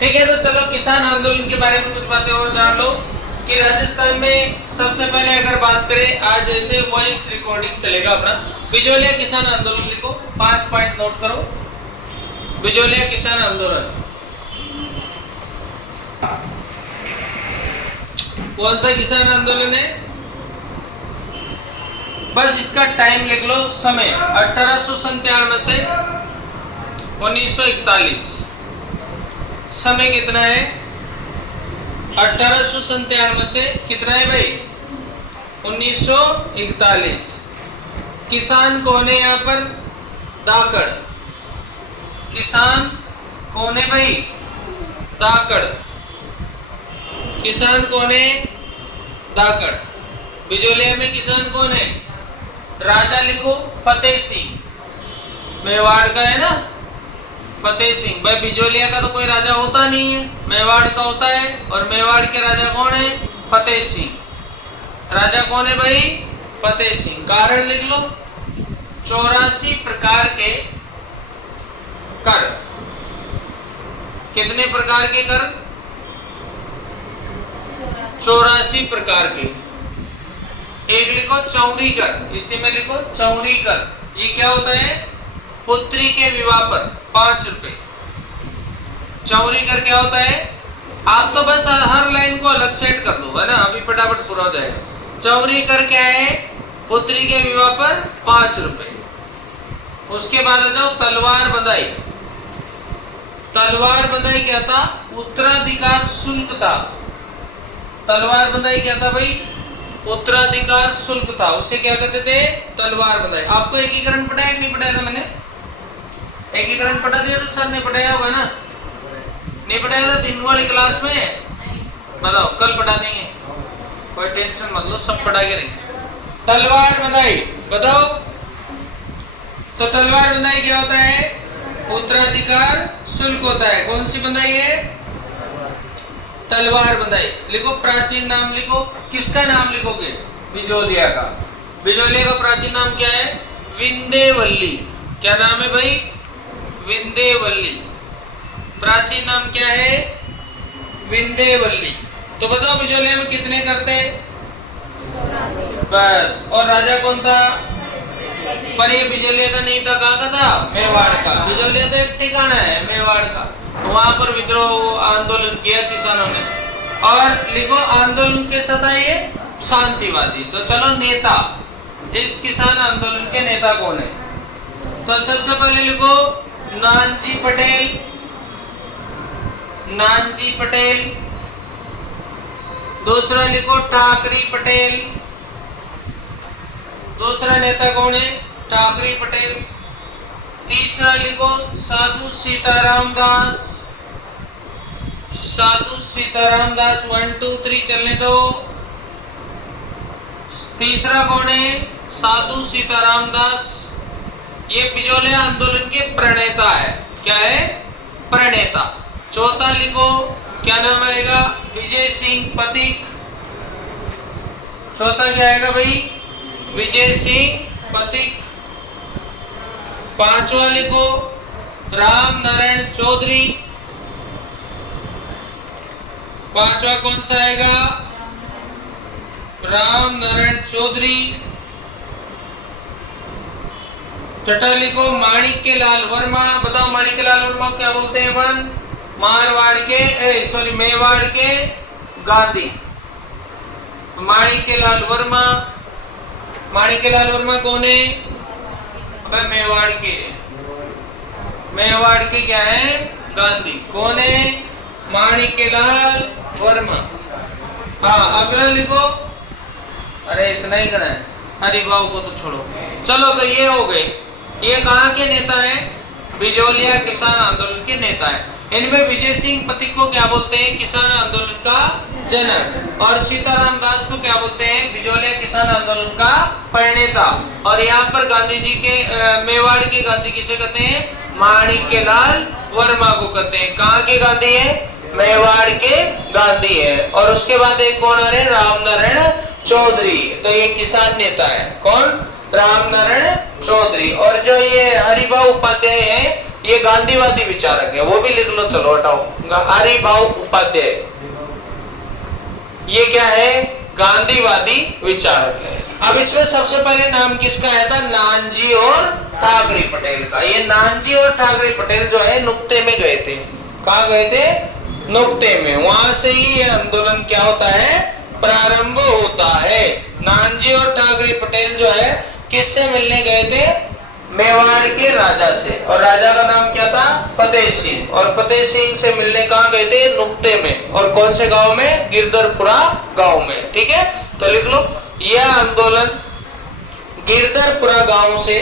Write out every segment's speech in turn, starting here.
ठीक है, तो चलो किसान आंदोलन के बारे में कुछ बातें और जान लो कि राजस्थान में सबसे पहले अगर बात करें, आज जैसे वॉइस रिकॉर्डिंग चलेगा अपना। बिजोलिया किसान आंदोलन लिखो, 5 पॉइंट नोट करो। बिजोलिया किसान आंदोलन कौन सा किसान आंदोलन है? बस इसका टाइम लिख लो, समय 1897 से 1941। समय कितना है? 1897 से कितना है भाई? 1941। किसान कौन है यहाँ पर? दाकड़। किसान कौन है भाई? दाकड़। किसान कौन है? दाकड़। बिजोलिया में किसान कौन है? राजा लिखो, फतेह सिंह। मेवाड़ का है ना फतेह सिंह। भाई बिजोलिया का तो कोई राजा होता नहीं है, मेवाड़ का होता है। और मेवाड़ के राजा कौन है? फतेह सिंह। राजा कौन है भाई? फतेह सिंह। कारण लिख लो, 84 प्रकार के कर। कितने प्रकार के कर? 84 प्रकार के। एक लिखो चौरी कर, इसी में लिखो चौरी कर। ये क्या होता है? पुत्री के विवाह पर 5 रुपए। चौरी कर क्या होता है? आप तो बस हर लाइन को अलग सेट कर दो, है ना, अभी फटाफट पूरा हो जाएगा। चौरी कर क्या है? पुत्री के विवाह पर 5 रुपए। उसके बाद आ जाओ तलवार बंधाई। तलवार बंधाई क्या था? उत्तराधिकार शुल्क था। तलवार बंधाई क्या था भाई? उत्तराधिकार शुल्क था। उसे क्या कहते थे? तलवार बंधाई। आपको एकीकरण पढ़ाया कि नहीं पढ़ाया था? मैंने एकीकरण पढ़ा दिया था, सर ने पढ़ाया होगा ना? नहीं पढ़ाया था दिन वाली क्लास में? बताओ, कल पढ़ा देंगे, कोई टेंशन मत लो, सब पढ़ा के देंगे। तलवार बंधाई बताओ। तो तलवार बंधाई क्या होता है? उत्तराधिकार शुल्क होता है। कौन सी बंधाई है? तलवार बंधाई। लिखो प्राचीन नाम लिखो। किसका नाम लिखोगे? बिजोलिया का। बिजोलिया का प्राचीन नाम क्या है? विंध्यवल्ली। क्या नाम है भाई? विंध्यवल्ली। प्राचीन नाम क्या है? विंध्यवल्ली। तो बताओ बिजोलिया में कितने करते हैं? बस। और राजा कौन था? पर ये बिजोलिया का नहीं था, कहाँ का था? मेवाड़ का। बिजोलिया तो एक ठिकाना है मेवाड़ का, वहां पर विद्रोह आंदोलन किया किसानों ने। और लिखो आंदोलन के सताए शांतिवादी। तो चलो नेता, इस किसान आंदोलन के नेता कौन है? तो सबसे पहले लिखो नानजी पटेल। नानजी पटेल। दूसरा लिखो ठाकरी पटेल। दूसरा नेता कौन है? ठाकरी पटेल। तीसरा लिखो साधु सीताराम दास। साधु सीताराम दास। 1 2 3 चलने दो। तीसरा कौन है? साधु सीताराम दास। ये बिजोलिया आंदोलन के प्रणेता है। क्या है? प्रणेता। चौथा लिखो, क्या नाम आएगा? विजय सिंह पथिक। चौथा क्या आएगा भाई? विजय सिंह पथिक। पांचवा लिखो राम नारायण चौधरी। पांचवा कौन सा आएगा? राम नारायण चौधरी। छठा लिखो माणिक्य लाल वर्मा। बताओ माणिक्य लाल वर्मा क्या बोलते हैं अपन? मारवाड़ के सॉरी मेवाड़ के गांधी। माणिक्य लाल वर्मा। माणिक्य लाल वर्मा कौन है? मेवाड़ के। मेवाड़ के क्या है? गांधी। कौन है? माणिक्यलाल वर्मा। हाँ, अगला लिखो। अरे इतना ही करना है, हरिभाव को तो छोड़ो। चलो, तो ये हो गए। ये कहाँ के नेता है? बिजोलिया किसान आंदोलन के नेता है। इनमें विजय सिंह पथिक को क्या बोलते हैं? किसान आंदोलन का जनक। और सीताराम दास को क्या बोलते हैं? बिजोलिया किसान आंदोलन का प्रणेता। और यहाँ पर गांधी जी के मेवाड़ के गांधी किसे कहते हैं? माणिक्यलाल वर्मा को कहते हैं। कहाँ के गांधी है? मेवाड़ के गांधी है। और उसके बाद एक कौन आ रहे? राम नारायण चौधरी। तो ये किसान नेता है। कौन? राम नारायण चौधरी। और जो ये हरिभाऊ उपाध्याय है ये गांधीवादी विचारक है, वो भी लिख लो, चलो हटाओ। हरिभाऊ उपाध्याय, ये क्या है? गांधीवादी विचारक है। अब इसमें सबसे पहले नाम किसका आया था? नानजी और ठाकरे पटेल का। ये नानजी और ठाकरे पटेल जो है नुक्ते में गए थे। कहाँ गए थे? नुक्ते में। वहां से ही ये आंदोलन क्या होता है? प्रारंभ होता है। नानजी और ठाकरे पटेल जो है किससे मिलने गए थे? मेवाड़ के राजा से, और राजा का नाम क्या था? फतेह सिंह। और फतेह सिंह से मिलने कहाँ गए थे? नुक्ते में। और कौन से गांव में? गिरधरपुरा गांव में। ठीक है, तो लिख लो, यह आंदोलन गिरधरपुरा गांव से,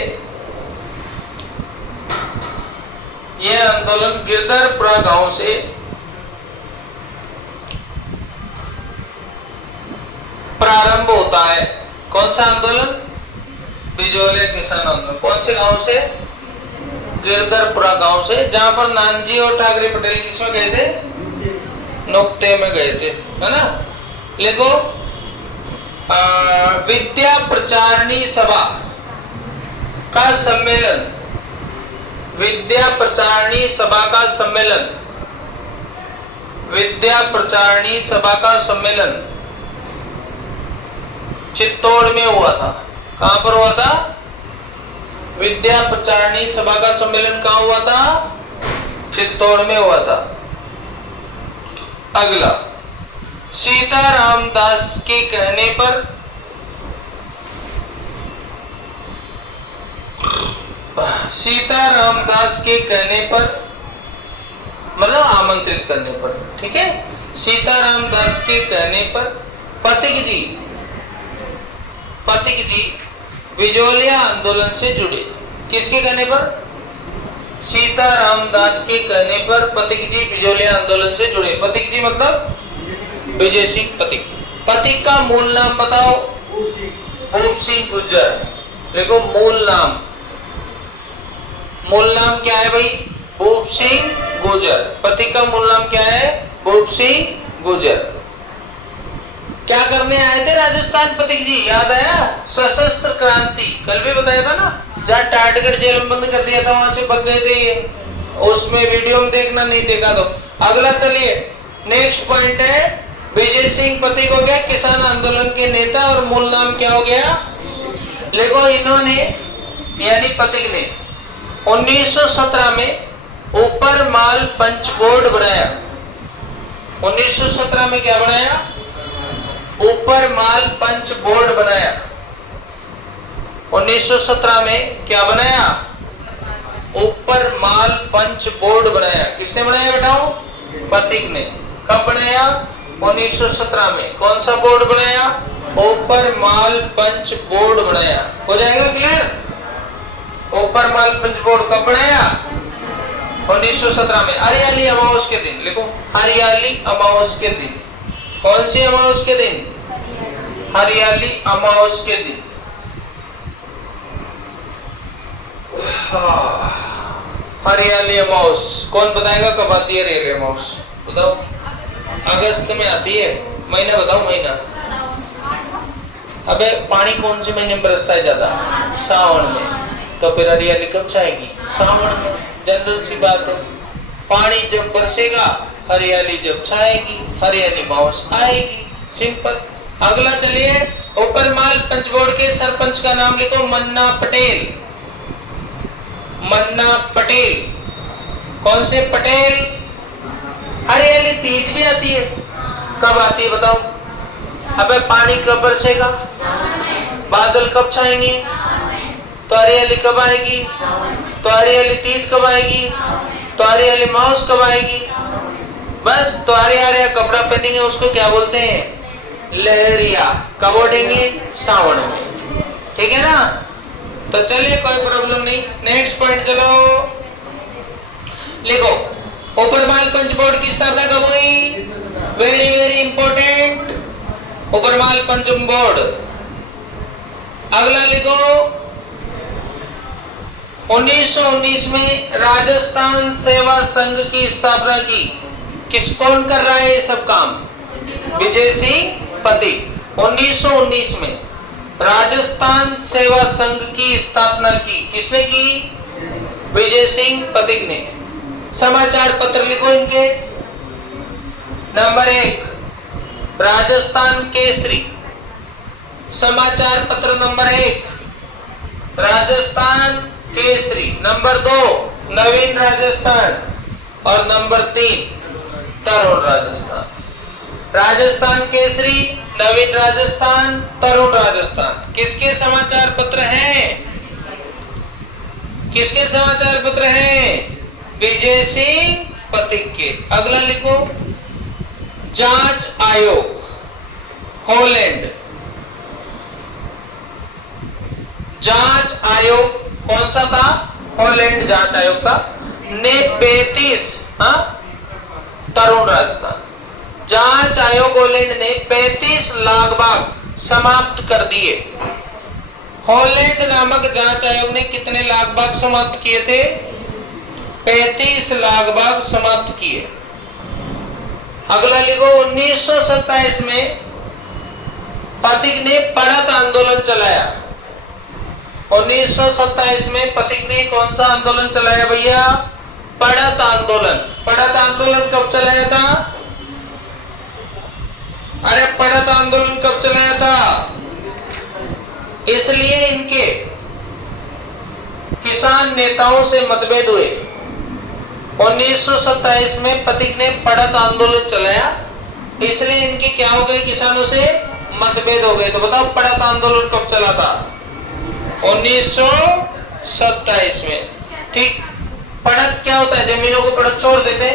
यह आंदोलन गिरधरपुरा गांव से प्रारंभ होता है। कौन सा आंदोलन? बिजोले किसान आंदोलन। कौन से गांव से? गिरधरपुरा गांव से, जहां पर नानजी और ठाकरे पटेल किसमें गए थे? नुक्ते में गए थे, है ना। लिखो, विद्या प्रचारणी सभा का सम्मेलन, विद्या प्रचारणी सभा का सम्मेलन, विद्या प्रचारणी सभा का सम्मेलन चित्तौड़ में हुआ था। कहां पर हुआ था? विद्या प्रचारणी सभा का सम्मेलन कहां हुआ था? चित्तौड़ में हुआ था। अगला, सीताराम दास के कहने पर, सीताराम दास के कहने पर, मतलब आमंत्रित करने पर, ठीक है, सीताराम दास के कहने पर पथिक जी, पथिक जी बिजोलिया आंदोलन से जुड़े। किसके कहने पर? सीताराम दास के कहने पर पथिक जी बिजोलिया आंदोलन से जुड़े। पथिक जी मतलब विजय सिंह पथिक। पथिक का मूल नाम बताओ? भूप सिंह गुर्जर। देखो, मूल नाम, मूल नाम क्या है भाई? भूप सिंह गुर्जर। पथिक का मूल नाम क्या है? भूप सिंह गुर्जर। क्या करने आए थे राजस्थान पथिक जी? याद आया? सशस्त्र क्रांति, कल भी बताया था ना, जहाँ टाटगढ़ जेल में बंद कर दिया था, वहां से भाग गए थे ये। उसमें वीडियो में देखना, नहीं देखा तो। अगला चलिए, नेक्स्ट पॉइंट है, विजय सिंह पथिक हो गया किसान आंदोलन के नेता, और मूल नाम क्या हो गया? देखो, इन्होंने यानी पथिक ने 1917 में ऊपर माल पंच बोर्ड बनाया। 1917 में क्या बनाया? ऊपर माल पंच बोर्ड बनाया। 1917 में क्या बनाया? ऊपर माल पंच बोर्ड बनाया। किसने बनाया बेटाओ? पथिक ने। कब बनाया? 1917 में। कौन सा बोर्ड बनाया? ऊपर माल पंच बोर्ड बनाया। हो जाएगा क्लियर? ऊपर माल पंच बोर्ड कब बनाया? 1917 में, हरियाली अमावस के दिन। लिखो, हरियाली अमावस के दिन। कौन सी अमावस के दिन? हरियाली अमावस के दिन। हरियाली अमावस कौन बताएगा कब आती है? हरियाली अमावस बताओ। अगस्त में आती है। महीना बताओ, महीना। अबे पानी कौन से महीने में बरसता है ज्यादा? सावन में। तो फिर हरियाली कब छाएगी? सावन में। जनरल सी बात है, पानी जब बरसेगा हरियाली जब छाएगी, हरियाली अमावस आएगी। सिंपल। अगला चलिए, ऊपर माल पंच बोर्ड के सरपंच का नाम लिखो, मन्ना पटेल। मन्ना पटेल। कौन से पटेल? हरियाली तीज भी आती है। कब आती है बताओ? अबे पानी कब बरसेगा? बादल कब छाएंगे? तो हरियाली कब आएगी? तो हरियाली तीज कब आएगी? तो हरियाली अमावस कब आएगी? बस। तो हरे हरे कपड़ा पहनेंगे, उसको क्या बोलते हैं? लहरिया। कब ओढ़ेंगे? सावन में। ठीक है ना? तो चलिए, कोई प्रॉब्लम नहीं। नेक्स्ट पॉइंट चलो, लिखो, ऊपर माल पंच बोर्ड की स्थापना कब हुई? वेरी वेरी इंपॉर्टेंट, ऊपर माल पंच बोर्ड। अगला लिखो, 1919 में राजस्थान सेवा संघ की स्थापना की। कौन कर रहा है ये सब काम? विजय सिंह पथिक। 1919 में राजस्थान सेवा संघ की स्थापना की। किसने की? विजय सिंह पथिकने। समाचार पत्र लिखो इनके। नंबर 1 राजस्थान केसरी, समाचार पत्र नंबर 1 राजस्थान केसरी। नंबर 2 नवीन राजस्थान और नंबर 3 तरुण राजस्थान। राजस्थान केसरी, नवीन राजस्थान, तरुण राजस्थान किसके समाचार पत्र हैं? किसके समाचार पत्र हैं? विजय सिंह पथिक के। अगला लिखो जांच आयोग हॉलैंड। जांच आयोग कौन सा था? हॉलैंड जांच आयोग था ने 35 तरुण राजस्थान। जांच आयोग हॉलैंड ने 35 लाख बाघ समाप्त कर दिए। हॉलैंड नामक जांच आयोग ने कितने लाख बाघ समाप्त किए थे? 35 लाख बाघ समाप्त किए। अगला लिखो 1927 में पथिक ने पढ़त आंदोलन चलाया। 1927 में पथिक ने कौन सा आंदोलन चलाया भैया? पढ़त आंदोलन। पढ़त आंदोलन कब चलाया था? अरे पढ़त आंदोलन कब चलाया था? इसलिए इनके किसान नेताओं से मतभेद हुए। 1927 में पथिक ने पढ़त आंदोलन चलाया, इसलिए इनके क्या हो गए? किसानों से मतभेद हो गए। तो बताओ पढ़त आंदोलन कब चला था? 1927 में। ठीक। पढ़त क्या होता है? जमीनों को पढ़त छोड़ देते,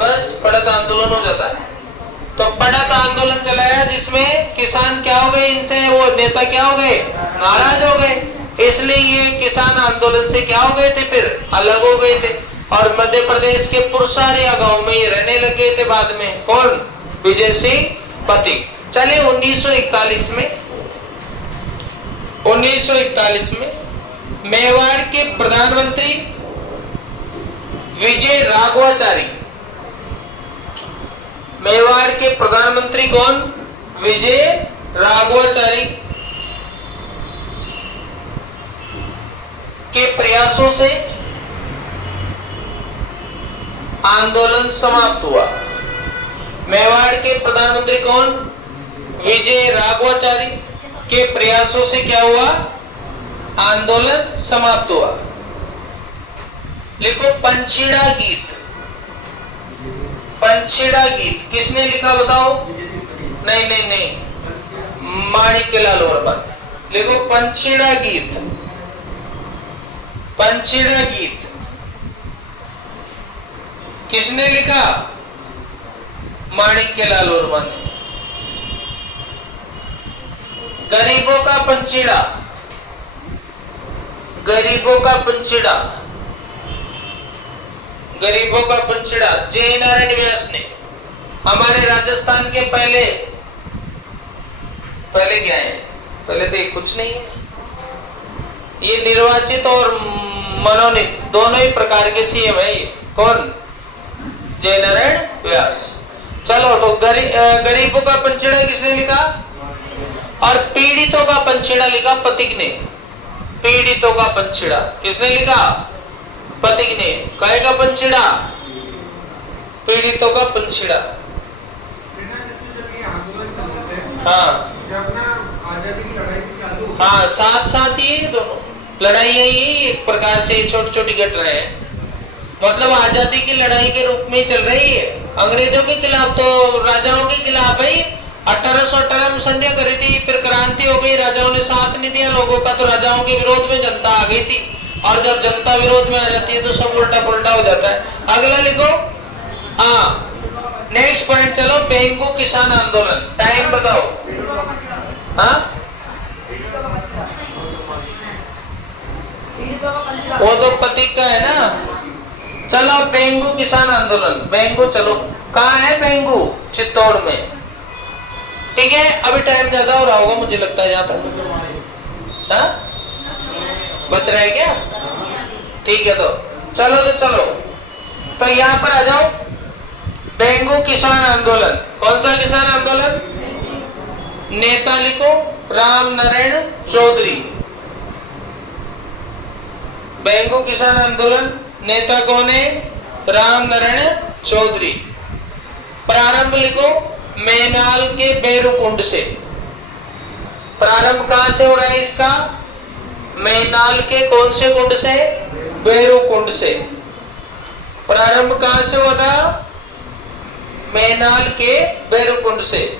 बस पढ़त आंदोलन हो जाता है। तो पढ़त आंदोलन चलाया जिसमें किसान क्या हो गए? इनसे वो नेता क्या हो गए? नाराज हो गए। इसलिए ये किसान आंदोलन से क्या हो गए थे? फिर अलग हो गए थे और मध्य प्रदेश के पुरसारिया गांव में ये रहने लग गए थे बाद में। कौन? विजय सिंह पथिक। चलिए 1941 में मेवाड़ के प्रधानमंत्री विजय राघवाचारी। मेवाड़ के प्रधानमंत्री कौन? विजय राघवाचारी के प्रयासों से आंदोलन समाप्त हुआ। मेवाड़ के प्रधानमंत्री कौन? विजय राघवाचारी के प्रयासों से क्या हुआ? आंदोलन समाप्त हुआ। लिखो पंछीड़ा गीत। पंछीड़ा गीत किसने लिखा बताओ? नहीं, माणिक्यलाल वर्मा। लिखो पंछीड़ा गीत। पंछीड़ा गीत किसने लिखा? माणिक्यलाल वर्मा ने। गरीबों का पंछीड़ा, गरीबों का पंछीड़ा, गरीबों का पंछीड़ा जय नारायण व्यास ने। हमारे राजस्थान के पहले क्या है? पहले तो ये कुछ नहीं है। ये निर्वाचित और मनोनीत दोनों ही प्रकार के सीएम है। ये कौन? जय नारायण व्यास। चलो तो गरीबों का पंछीड़ा किसने लिखा? और पीड़ितों का पंछीड़ा लिखा पथिक ने। पीड़ितों का पंछीड़ा किसने लिखा? पथिक ने। काय का पंछीड़ा? पीड़ितों का पंछीड़ा। हाँ हाँ, साथ ही दोनों लड़ाइयाँ ही एक प्रकार से छोटी छोटी घट रहे हैं। मतलब आजादी की लड़ाई के रूप में चल रही है। अंग्रेजों के खिलाफ तो राजाओं के खिलाफ है। 1818 में संध्या करी थी, फिर क्रांति हो गई, राजाओं ने साथ नहीं दिया लोगों का, तो राजाओं के विरोध में जनता आ गई थी। और जब जनता विरोध में आ जाती है तो सब उल्टा पुल्टा हो जाता है। अगला लिखो। नेक्स्ट पॉइंट चलो। बेंगू किसान आंदोलन। टाइम बताओ। हाँ, वो तो पथिक का है ना। चलो बेंगू किसान आंदोलन। बेंगू चलो, कहाँ है बेंगू? चित्तौड़ में। ठीक है, अभी टाइम ज्यादा हो रहा होगा मुझे लगता है। जहाँ तक बच रहा है क्या? ठीक है, तो चलो तो यहाँ पर आ जाओ। बेंगू किसान आंदोलन। कौन सा किसान आंदोलन? नेता लिखो राम नारायण चौधरी। बेंगू किसान आंदोलन नेता कौन है? राम नारायण चौधरी। प्रारंभ लिखो मैनाल के बेरुकुंड से। प्रारंभ कहां से हो रहा है इसका? मैनाल के कौन से कुंड से? बेरुकुंड से। प्रारंभ कहां से हुआ था? मैनाल के बेरुकुंड से।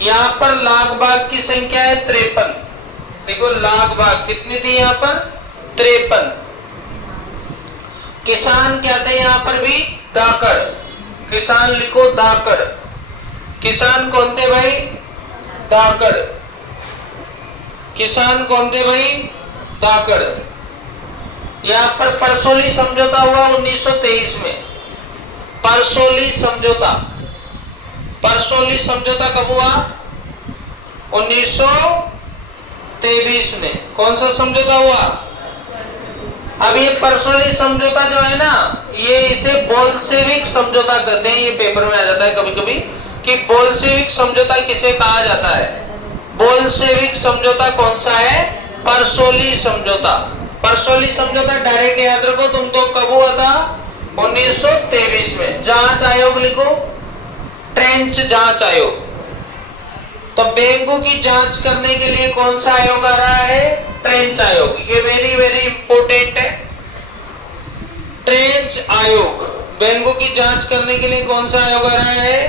यहां पर लाख बाग की संख्या है 53। देखो लाख बाग कितनी थी यहां पर? 53। किसान क्या थे यहां पर भी? धाकड़। किसान लिखो धाकड़। किसान कौन थे भाई? धाकड़। किसान कौन थे भाई? धाकड़। यहां पर परसोली समझौता हुआ 1923 में। परसोली समझौता। परसोली समझौता कब हुआ? 1923 में। कौन सा समझौता हुआ? अब ये परसोली समझौता जो है ना, ये इसे बोल्शेविक समझौता कहते हैं। ये पेपर में आ जाता है कभी कभी कि बोल्शेविक समझौता किसे कहा जाता है। बोल्शेविक समझौता कौन सा है? परसोली समझौता। परसोली समझौता डायरेक्ट याद रखो तुम तो। कब हुआ था? 1923 में। जांच आयोग लिखो, ट्रेंच जांच आयोग। तो बेंगू की जांच करने के लिए कौन सा आयोग आ रहा है? ट्रेंच आयोग। ये वेरी वेरी इंपॉर्टेंट है। ट्रेंच आयोग। बेंगू की जांच करने के लिए कौन सा आयोग आ रहा है?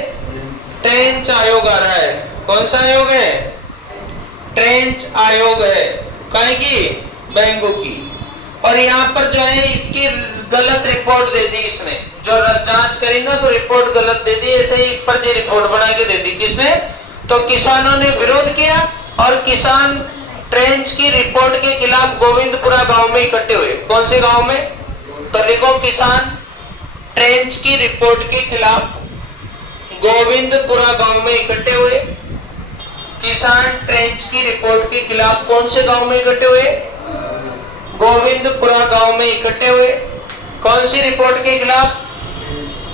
ट्रेंच आयोग आ रहा है। कौन सा आयोग है? ट्रेंच आयोग है। काहे की? बेंगू की। और यहाँ पर जो है इसकी गलत रिपोर्ट दे दी इसने। जो जांच करी ना तो रिपोर्ट गलत दे दी। ऐसे ही फर्जी रिपोर्ट बना के दे दी। किसने? तो किसानों ने विरोध किया और किसान ट्रेंच की रिपोर्ट के खिलाफ गोविंदपुरा गांव में इकट्ठे हुए। कौन से गांव में? तो लिखो किसान ट्रेंच की रिपोर्ट के खिलाफ गोविंदपुरा गांव में इकट्ठे हुए। किसान ट्रेंच की रिपोर्ट के खिलाफ कौन से गांव में इकट्ठे हुए? गोविंदपुरा गांव में इकट्ठे हुए। कौन सी रिपोर्ट के खिलाफ?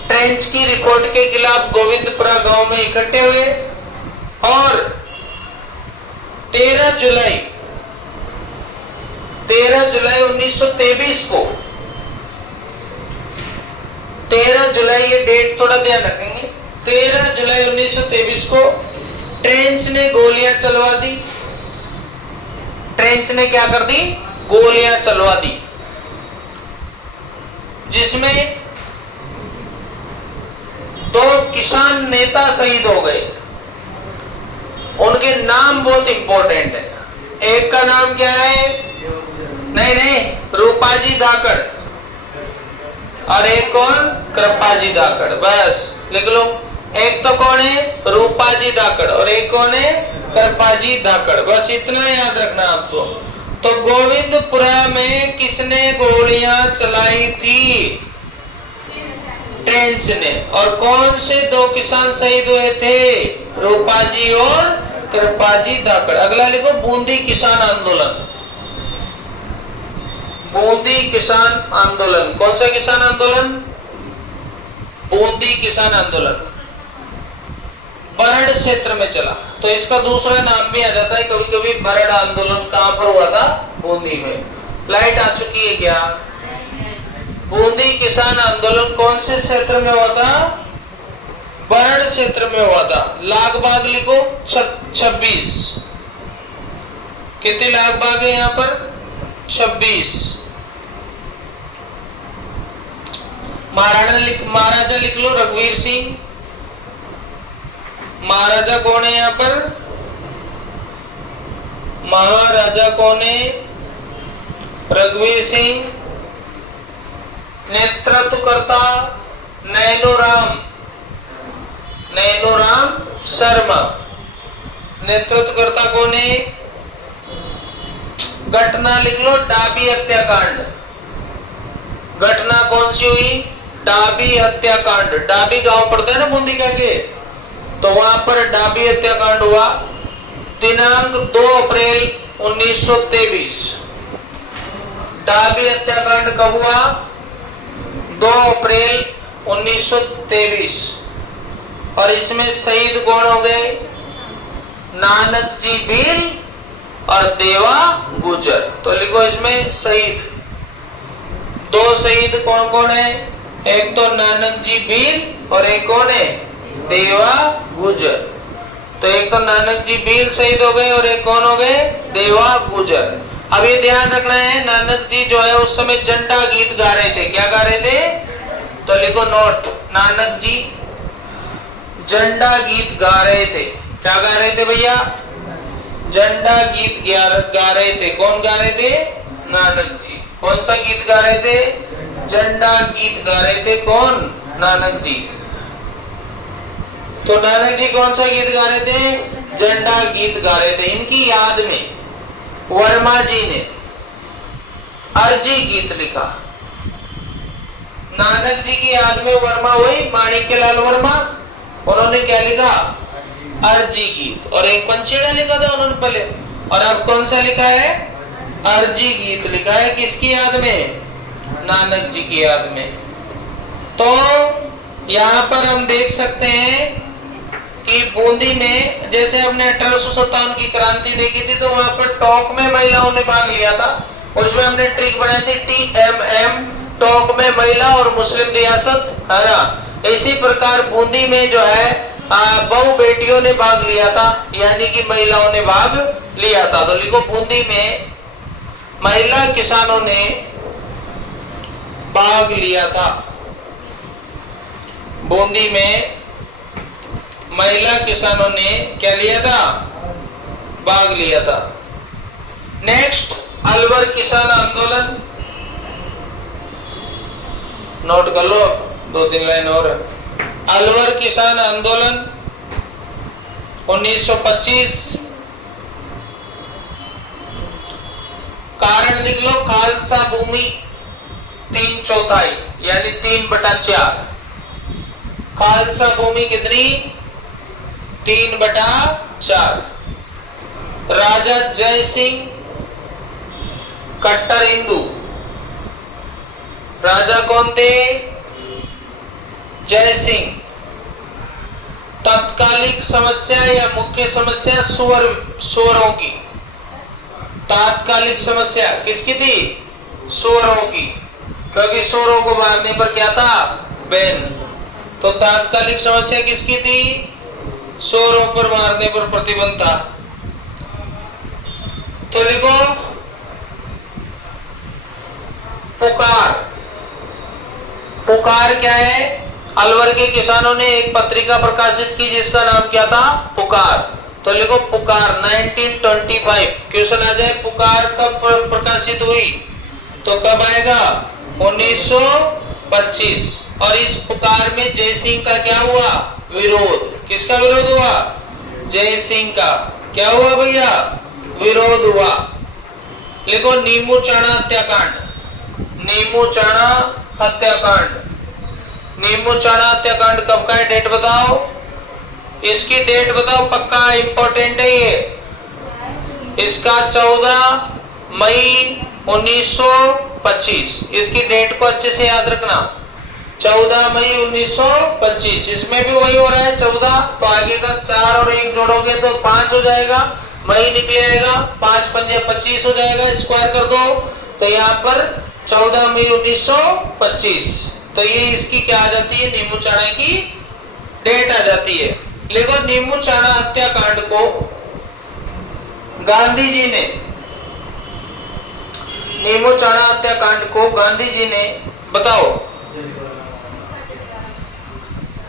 ट्रेंच की रिपोर्ट के खिलाफ गोविंदपुरा गांव में इकट्ठे हुए। और 13 जुलाई 1923 को 13 जुलाई, ये डेट थोड़ा ध्यान रखेंगे। 13 जुलाई 1923 को ट्रेंच ने गोलियां चलवा दी। ट्रेंच ने क्या कर दी? गोलियां चलवा दी, जिसमें 2 किसान नेता शहीद हो गए। उनके नाम बहुत इंपॉर्टेंट है। एक का नाम क्या है? नहीं, रूपाजी धाकड़। और एक कौन? कृपाजी धाकड़। बस लिख लो। एक तो कौन है? रूपाजी धाकड़। और एक कौन है? कृपाजी धाकड़। बस इतना याद रखना आपको। तो गोविंदपुरा में किसने गोलियां चलाई थी? ट्रेंच ने। और कौन से 2 किसान शहीद हुए थे? रूपाजी और कृपाजी धाकड़। अगला लिखो बूंदी किसान आंदोलन। बूंदी किसान आंदोलन। कौन सा किसान आंदोलन? बूंदी किसान आंदोलन। बरड़ क्षेत्र में चला। तो इसका दूसरा नाम भी आ जाता है कभी कभी बरड़ आंदोलन। कहां पर हुआ था? बूंदी में। लाइट आ चुकी है क्या? बूंदी किसान आंदोलन कौन से क्षेत्र में हुआ था? बरड़ क्षेत्र में हुआ था। लाख बाग लिखो 26। कितने लाख बाग है यहां पर? 26। महाराजा लिख लो रघुवीर सिंह। महाराजा कौन है यहां पर? महाराजा कौन है? रघुवीर सिंह। नेतृत्वकर्ता नैनोराम शर्मा। नेतृत्वकर्ता कौन है? घटना लिख लो डाबी हत्याकांड। घटना कौन सी हुई? डाबी हत्याकांड। डाबी गांव पड़ता है ना बूंदी का के, तो वहां पर डाबी हत्याकांड हुआ। दिनांक 2 अप्रैल 1923। डाबी हत्याकांड कब हुआ? 2 अप्रैल 1923। और इसमें शहीद कौन हो गए? नानक जी भील और देवा गुजर। तो लिखो इसमें शहीद दो शहीद कौन कौन है? एक तो नानक जी भील और एक कौन है? देवा गुजर। तो एक तो नानक जी भील शहीद हो गए और एक कौन हो गए? देवा गुजर। अब ये ध्यान रखना है, नानक जी जो है उस समय झंडा गीत गा रहे थे। क्या गा रहे थे? तो लिखो नोट, नानक जी झंडा गीत गा रहे थे। क्या गा रहे थे भैया? झंडा गीत गा रहे थे। कौन गा रहे थे? नानक जी। कौन सा गीत गा रहे थे? झंडा गीत गा रहे थे। कौन? नानक जी। तो नानक जी कौन सा गीत गा रहे थे? झंडा गीत गा रहे थे। इनकी याद में वर्मा जी ने अर्जी गीत लिखा। नानक जी की याद में वर्मा, वही माणिक्यलाल वर्मा, उन्होंने क्या लिखा? अर्जी गीत। और एक पंचेड़ा लिखा था उन्होंने पहले। और अब कौन सा लिखा है? अर्जी गीत लिखा है। किसकी याद में? नानक जी की याद में। तो यहाँ पर हम देख सकते हैं कि बूंदी में जैसे हमने 1857 की क्रांति देखी थी, तो वहां पर टॉक में महिलाओं ने भाग लिया था। उसमें हमने ट्रिक बनाई थी TMM, टॉक में महिला और मुस्लिम रियासत, है ना। इसी प्रकार बूंदी में जो है बहु बेटियों ने भाग लिया था, यानी कि महिलाओं ने भाग लिया था। तो लिखो, बूंदी में महिला किसानों ने भाग लिया था। बूंदी में महिला किसानों ने क्या लिया था? भाग लिया था। नेक्स्ट, अलवर किसान आंदोलन। नोट कर लो, 2-3 लाइन और। अलवर किसान आंदोलन 1925। कारण लिख लो, खालसा भूमि 3/4 यानी 3/4। खालसा भूमि कितनी? 3/4। राजा जय सिंह कट्टर हिंदू। राजा कौन थे? जय सिंह। तात्कालिक समस्या या मुख्य समस्या सुअरों की। तात्कालिक समस्या किसकी थी? सुअरों की, क्योंकि सुअरों को मारने पर क्या था? बैन। तो तात्कालिक समस्या किसकी थी? सुअरों पर मारने पर प्रतिबंध था। तो लिखो, पुकार। पुकार क्या है? अलवर के किसानों ने एक पत्रिका प्रकाशित की जिसका नाम क्या था? पुकार। तो लिखो, पुकार 1925। क्वेश्चन आ जाए, पुकार कब प्रकाशित हुई? तो कब आएगा? 1925। और इस पुकार में जय सिंह का क्या हुआ? विरोध। किसका विरोध हुआ? जय सिंह का। क्या हुआ भैया? विरोध हुआ। लिखो, नीमू चाणा हत्याकांड। नीमू चाणा हत्याकांड। नीमू चाणा हत्याकांड कब का है? डेट बताओ, इसकी डेट बताओ, पक्का इंपॉर्टेंट है ये। इसका 14 मई 1925। इसकी डेट को अच्छे से याद रखना, 14 मई 1925। इसमें भी वही हो रहा है 14, तो आगे का 4 और 1 जोड़ोगे तो 5 हो जाएगा, मई निकले आएगा, 5 पंजे 25 हो जाएगा, स्क्वायर कर दो। तो यहाँ पर 14 मई 1925। तो ये इसकी क्या आ जाती है? नीमू चाणा की डेट आ जाती है। लिखो, नीमू चाणा हत्याकांड को गांधी जी ने, नीमू चाणा हत्याकांड को गांधी जी ने, बताओ।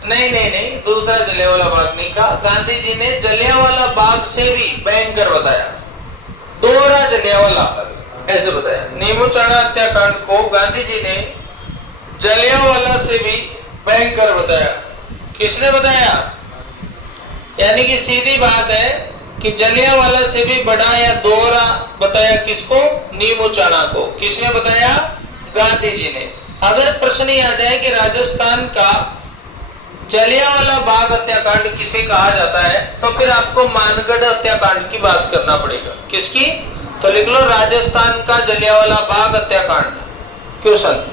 नहीं, दूसरा जलियांवाला बाग नहीं कहा। गांधी जी ने जलियांवाला बाग से भी भयंकर बताया, दोहरा जलियांवाला ऐसे बताया। नीमू चाणा हत्याकांड को गांधी जी ने जलियांवाला से भी भयंकर बताया। किसने बताया? यानी कि सीधी बात है कि जलियांवाला से भी बड़ा या दोहरा बताया। किसको? नीमू चाणा को। किसने बताया? गांधी जी ने। अगर प्रश्न ये आ जाए कि राजस्थान का जलियांवाला बाग हत्याकांड किसे कहा जाता है, तो फिर आपको मानगढ़ हत्याकांड की बात करना पड़ेगा। किसकी? तो लिख लो, राजस्थान का जलियांवाला बाग हत्याकांड। क्वेश्चन,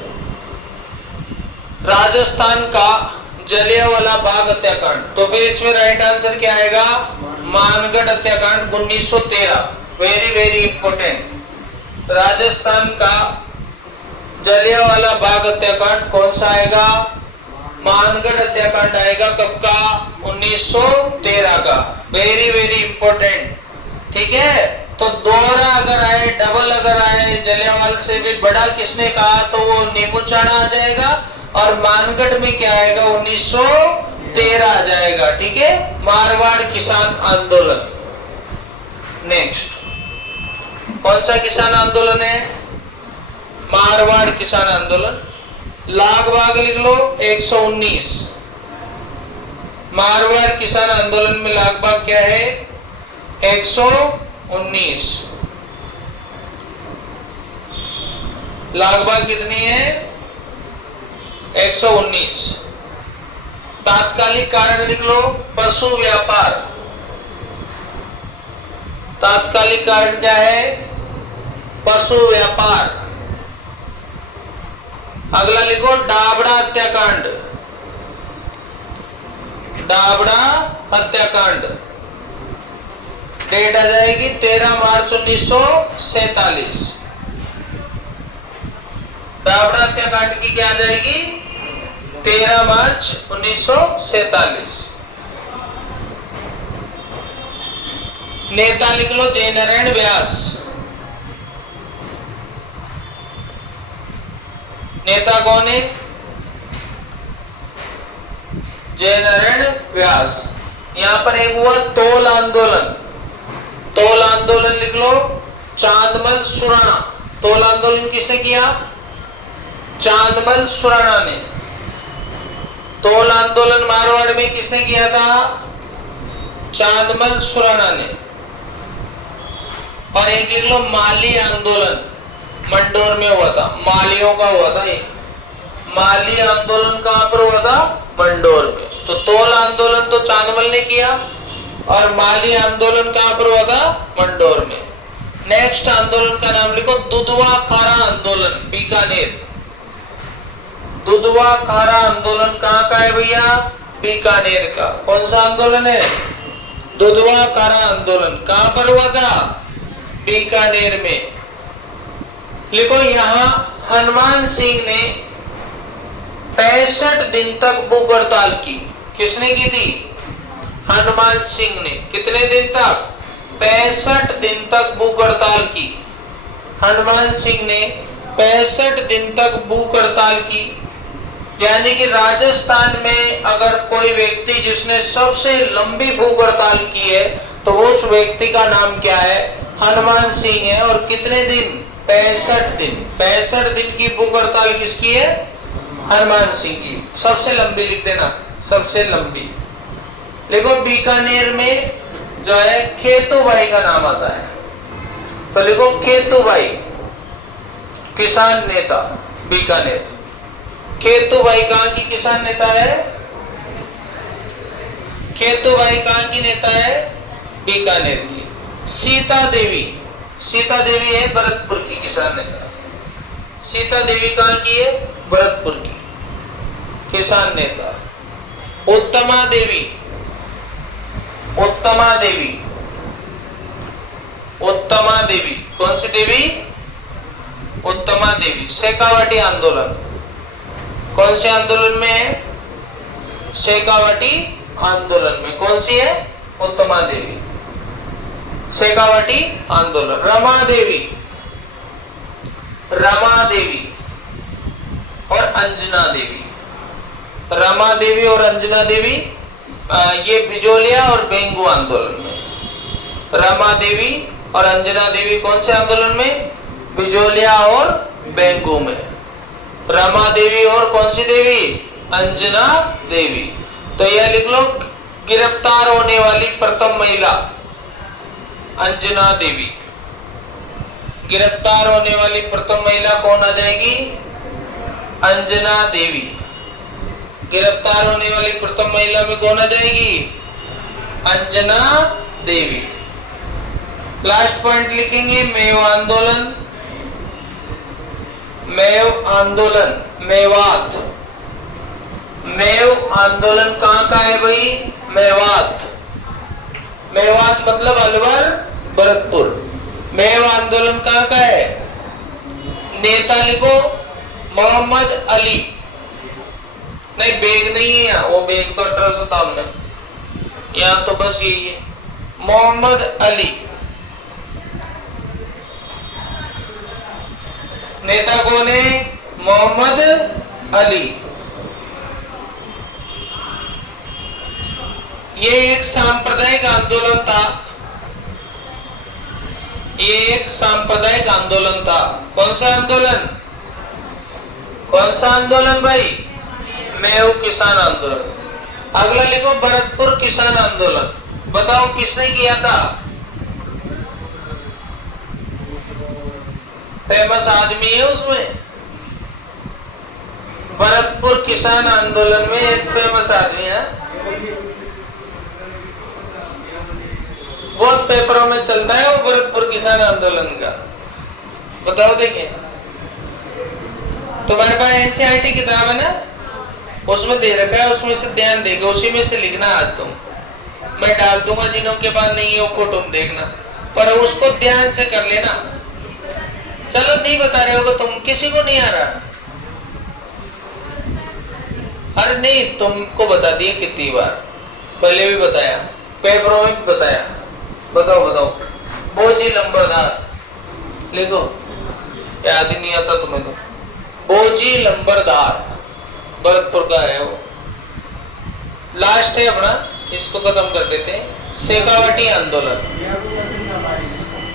राजस्थान का जलियांवाला बाग हत्याकांड। तो फिर इसमें राइट आंसर क्या आएगा? मानगढ़ हत्याकांड 1913। Very very important. राजस्थान का जलियांवाला बाग हत्याकांड कौन सा आएगा? मानगढ़ हत्याकांड आएगा। कब का? 1913 का। Very very important. ठीक है, तो दोहरा अगर आए, डबल अगर आए, जलियांवाला से भी बड़ा किसने कहा तो वो नीमूचाणा आ जाएगा, और मानगढ़ में क्या आएगा? 1913 आ जाएगा। ठीक है, मारवाड़ किसान आंदोलन। नेक्स्ट, कौन सा किसान आंदोलन है? मारवाड़ किसान आंदोलन। लाग भाग लिख लो 119। मारवाड़ किसान आंदोलन में लाग भाग क्या है? 119। लाग भाग कितनी है? 119। तात्कालिक कारण लिख लो पशु व्यापार। तात्कालिक कारण क्या है? पशु व्यापार। अगला लिखो डाबड़ा हत्याकांड। डाबड़ा हत्याकांड। डेट आ जाएगी 13 मार्च 1947। डाबड़ा हत्याकांड की क्या आ जाएगी? 13 मार्च 1947। नेता लिख लो जयनारायण व्यास। नेता कौन है? जयनारायण व्यास। यहां पर एक हुआ तोल आंदोलन। तोल आंदोलन लिख लो चांदमल सुराणा। तोल आंदोलन किसने किया? चांदमल सुराणा ने। तोल आंदोलन मारवाड़ में किसने किया था? चांदमल सुराणा ने। और एक लिख लो माली आंदोलन, मंडोर में हुआ था। मालियों का हुआ था ये। माली आंदोलन कहां पर हुआ था? मंडोर में। तो तोल आंदोलन तो चांदमल ने किया, और माली आंदोलन कहां पर हुआ था? मंडोर में। नेक्स्ट आंदोलन का नाम लिखो दुधवा खारा आंदोलन, बीकानेर। दुधवा खारा आंदोलन कहां का है भैया? बीकानेर का। कौन सा आंदोलन है? दुधवा खारा आंदोलन। कहां पर हुआ था? बीकानेर में। लिखो यहां हनुमान सिंह ने 65 दिन तक भूख हड़ताल की। किसने की थी? हनुमान सिंह ने। कितने दिन तक? 65 दिन तक भूख हड़ताल की। हनुमान सिंह ने 65 दिन तक भूख हड़ताल की। यानी कि राजस्थान में अगर कोई व्यक्ति जिसने सबसे लंबी भूख हड़ताल की है तो उस व्यक्ति का नाम क्या है? हनुमान सिंह है। और कितने दिन? 65 दिन। 65 दिन की भूख हड़ताल किसकी है? हनुमान सिंह की। सबसे लंबी लिख देना, सबसे लंबी। देखो बीकानेर में जो है खेतूभाई का नाम आता है, तो लिखो खेतूभाई किसान नेता बीकानेर। खेतूभाई कहां की किसान नेता है? खेतूभाई कहां की नेता है? बीकानेर की। सीता देवी, सीता देवी है भरतपुर की किसान नेता। सीता देवी कहां की है? भरतपुर की किसान नेता। उत्तमा देवी, उत्तमा देवी, उत्तमा देवी कौन सी देवी? उत्तमा देवी। शेखावाटी आंदोलन कौन से आंदोलन में है? शेखावाटी आंदोलन में। कौन सी है? उत्तमा देवी। शेखावाटी आंदोलन। रमा देवी, रमा देवी और अंजना देवी। रमा देवी और अंजना देवी ये बिजोलिया और बेंगू आंदोलन में। रमा देवी और अंजना देवी कौन से आंदोलन में? बिजोलिया और बेंगू में। रमा देवी और कौन सी देवी? अंजना देवी। तो यह लिख लो गिरफ्तार होने वाली प्रथम महिला अंजना देवी। गिरफ्तार होने वाली प्रथम महिला कौन आ जाएगी? अंजना देवी। गिरफ्तार होने वाली प्रथम महिला में कौन आ जाएगी? अंजना देवी। लास्ट पॉइंट लिखेंगे मेव आंदोलन। मेव आंदोलन, मेवात। मेव आंदोलन कहां का है भाई? मेवात। मेवात मतलब अलवर, भरतपुर। मेव आंदोलन कहां का है? नेता लिखो मोहम्मद अली, नहीं बेग नहीं है यहाँ, वो बेग तो 1857 में, यहाँ तो बस यही है मोहम्मद अली। नेता कौन है? मोहम्मद अली। ये एक सांप्रदायिक आंदोलन था, ये एक सांप्रदायिक आंदोलन था। कौन सा आंदोलन? कौन सा आंदोलन भाई? मेहू किसान आंदोलन। अगला लिखो भरतपुर किसान आंदोलन। बताओ किसने किया था? फेमस आदमी है उसमें। भरतपुर किसान आंदोलन में एक फेमस आदमी है, बहुत पेपरों में चलता है वो भरतपुर किसान आंदोलन का। बताओ देखिए, तुम्हारे पास एनसीईआरटी किताब है ना, उसमें दे रखा है, उसमें से ध्यान देगा, उसी में से लिखना आज तुम। मैं डाल दूंगा, जिन्हों के पास नहीं है वो तुम देखना, पर उसको ध्यान से कर लेना। चलो नहीं बता रहे हो तुम, किसी को नहीं आ रहा? अरे नहीं, तुमको बता दिए कितनी बार, पहले भी बताया, पेपरों में भी बताया। बताओ बताओ। बोजी लंबरदार लिखो, याद ही नहीं आता तुम्हें तो। बोजी लंबरदार भरतपुर का है वो। लास्ट है अपना, इसको खत्म कर देते हैं। शेखावटी आंदोलन।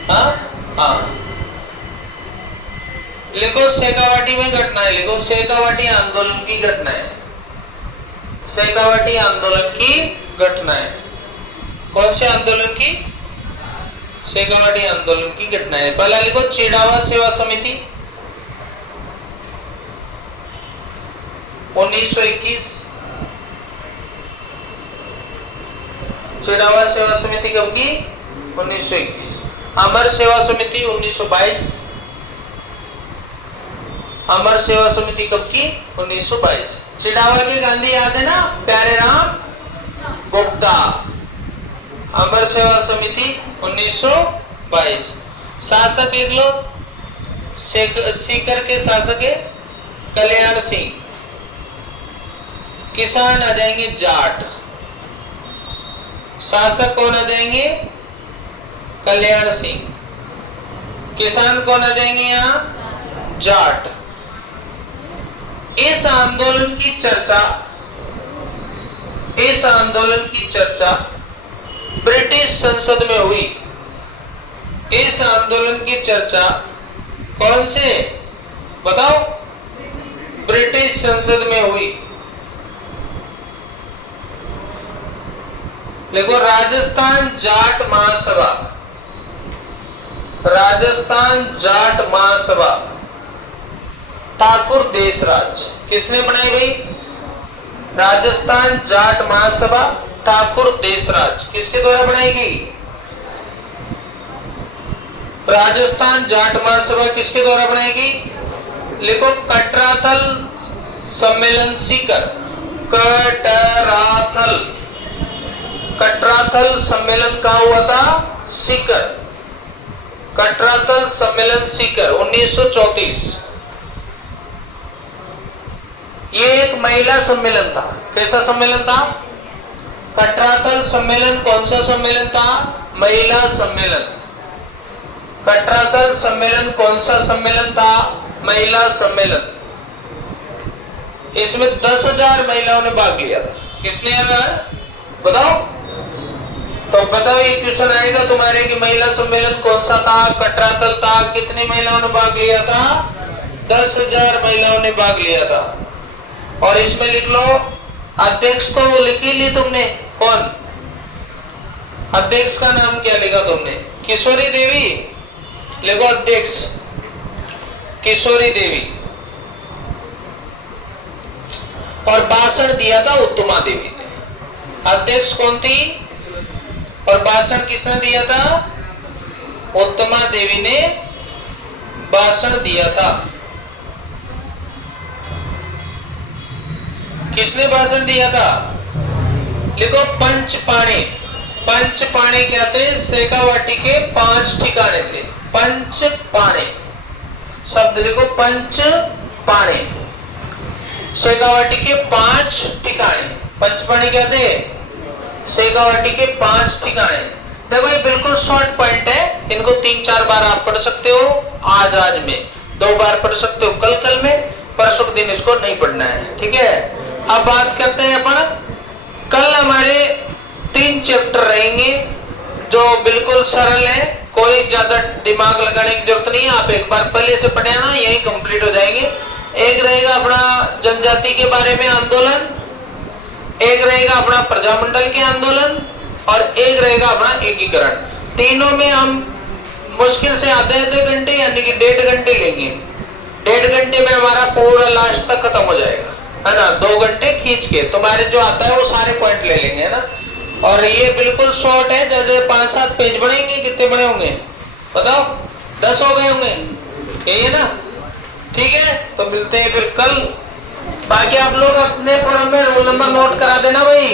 हाँ हाँ लिखो, शेखावटी में घटनाएं लिखो, शेखावटी आंदोलन की घटनाएं, शेखावटी आंदोलन की घटनाएं। कौन से आंदोलन की? शेखावटी आंदोलन की घटनाएं। पहला लिखो चिड़ावा सेवा समिति 1921। चिड़ावा सेवा समिति कब की? 1921। अमर सेवा समिति 1922। अमर सेवा समिति कब की? 1922। चिड़ावा के गांधी याद है ना, प्यारे राम गुप्ता। अमर सेवा समिति 1922। शासक लिख लो, सीकर के शासक है कल्याण सिंह। किसान आ जाएंगे जाट। शासक कौन आ जाएंगे? कल्याण सिंह। किसान कौन आ जाएंगे यहाँ? जाट। इस आंदोलन की चर्चा, इस आंदोलन की चर्चा ब्रिटिश संसद में हुई। इस आंदोलन की चर्चा कौन से? बताओ। ब्रिटिश संसद में हुई। देखो, राजस्थान जाट महासभा, राजस्थान जाट महासभा ठाकुर देशराज किसने बनाई भाई? राजस्थान जाट महासभा ठाकुर देशराज किसके द्वारा बनाई गई? राजस्थान जाट महासभा किसके द्वारा बनाई गई? लिखो कटराथल सम्मेलन सीकर। कटराथल, कटराथल सम्मेलन कहाँ हुआ था? सीकर। कटराथल सम्मेलन सीकर 1934। ये एक महिला सम्मेलन था। कैसा सम्मेलन था? कटराथल सम्मेलन कौन सा सम्मेलन था? महिला सम्मेलन। कटराथल सम्मेलन कौन सा सम्मेलन था? महिला सम्मेलन। इसमें 10,000 महिलाओं ने भाग लिया था। किसने यार बताओ? तो बताओ, ये क्वेश्चन आएगा तुम्हारे कि महिला सम्मेलन कौन सा था? कटराथल था। कितनी महिलाओं ने भाग लिया था? 10,000 महिलाओं ने भाग लिया था। और इसमें लिख लो अध्यक्ष, तो लिख ही ली तुमने। कौन अध्यक्ष का नाम क्या लिखा तुमने? किशोरी देवी। लिखो अध्यक्ष किशोरी देवी। और भाषण दिया था उत्तमा देवी ने। अध्यक्ष कौन थी और भाषण किसने दिया था? उत्तमा देवी ने भाषण दिया था। किसने भाषण दिया था? लिखो पंचपाणी। पंचपाणी क्या थे? शेखावाटी के 5 ठिकाने थे। पंचपाणी शब्द लिखो, पंच पाणी, शेखावाटी के 5 ठिकाने। पंचपाणी कहते हैं शेखावाटी के 5 ठिकाने। देखो ये बिल्कुल शॉर्ट पॉइंट है, इनको 3-4 बार आप पढ़ सकते हो, आज में 2 बार पढ़ सकते हो, कल में, परसों के दिन इसको नहीं पढ़ना है, ठीक है। अब बात करते हैं अपन, कल हमारे 3 चैप्टर रहेंगे जो बिल्कुल सरल है, कोई ज्यादा दिमाग लगाने की जरूरत नहीं है, आप एक बार पहले से पढ़े ना, यही कंप्लीट हो जाएंगे। एक रहेगा अपना जनजाति के बारे में आंदोलन, एक रहेगा अपना प्रजामंडल के आंदोलन, और एक रहेगा अपना एकीकरण। तीनों में हम मुश्किल से आधे घंटे यानी कि 1.5 घंटे लेंगे। 1.5 घंटे में हमारा पूरा लास्ट तक खत्म हो जाएगा, है ना। 2 घंटे खींच के तुम्हारे जो आता है वो सारे पॉइंट ले लेंगे, है ना। और ये बिल्कुल शॉर्ट है, जैसे 5-7 पेज बनेंगे, कितने बने होंगे बताओ? 10 हो गए होंगे, यही है ना, ठीक है। तो मिलते हैं फिर कल। बाकी आप लोग अपने फोरम में रोल नंबर नोट करा देना भाई।